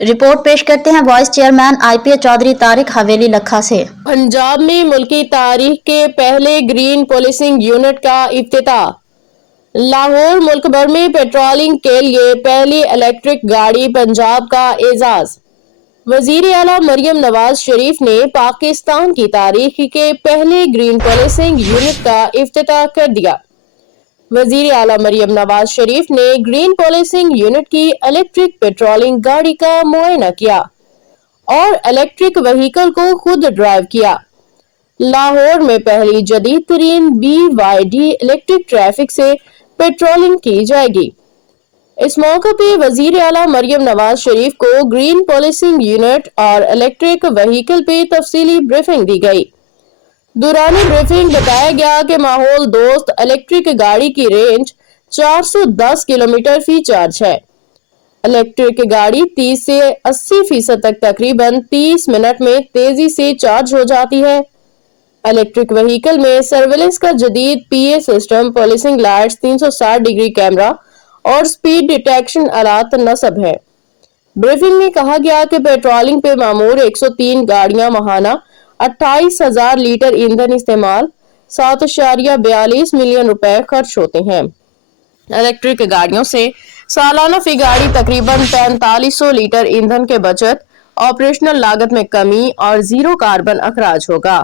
Report पेश करते हैं vice chairman IPS Chaudhry Tariq Haveli Lakha से। पंजाब में मुल्की तारीख के पहले ग्रीन पुलिसिंग यूनिट का इफ्तिताह। लाहौर मुल्क भर में पेट्रोलिंग के लिए पहली इलेक्ट्रिक गाड़ी पंजाब का एजाज। वजीर आला मरियम नवाज शरीफ ने पाकिस्तान की तारीख के पहले ग्रीन पुलिसिंग यूनिट का इफ्तिताह कर दिया। वजीर आला मरियम नवाज शरीफ ने ग्रीन पुलिसिंग यूनिट की इलेक्ट्रिक पेट्रोलिंग गाड़ी का मुआयना किया और इलेक्ट्रिक व्हीकल को खुद ड्राइव किया। लाहौर में पहली जदीद तरीन BYD इलेक्ट्रिक ट्रैफिक से पेट्रोलिंग की जाएगी। इस मौके पे वजीर आला मरियम नवाज शरीफ को ग्रीन पुलिसिंग यूनिट और इलेक्ट्रिक व्हीकल पे तफसीली ब्रीफिंग दी गई। दौरान ब्रीफिंग बताया गया कि माहौल दोस्त इलेक्ट्रिक गाड़ी की रेंज 410 किलोमीटर फी चार्ज है। इलेक्ट्रिक गाड़ी 30 से 80% तक तकरीबन 30 मिनट में तेजी से चार्ज हो जाती है। इलेक्ट्रिक व्हीकल में सर्वेलेंस का जदीद PA system, policing lights, 360 degree camera और स्पीड डिटेक्शन आलात नस्ब है। ब्रीफिंग में कहा गया कि पेट्रोलिंग पे मामूर 103 गाड़ियां माहाना 28,000 लीटर ईंधन इस्तेमाल 7.42 मिलियन रुपए खर्च होते हैं। इलेक्ट्रिक गाड़ियों से सालाना फी गाड़ी तकरीबन 4500 लीटर ईंधन के बचत, ऑपरेशनल लागत में कमी और जीरो कार्बन अखराज होगा।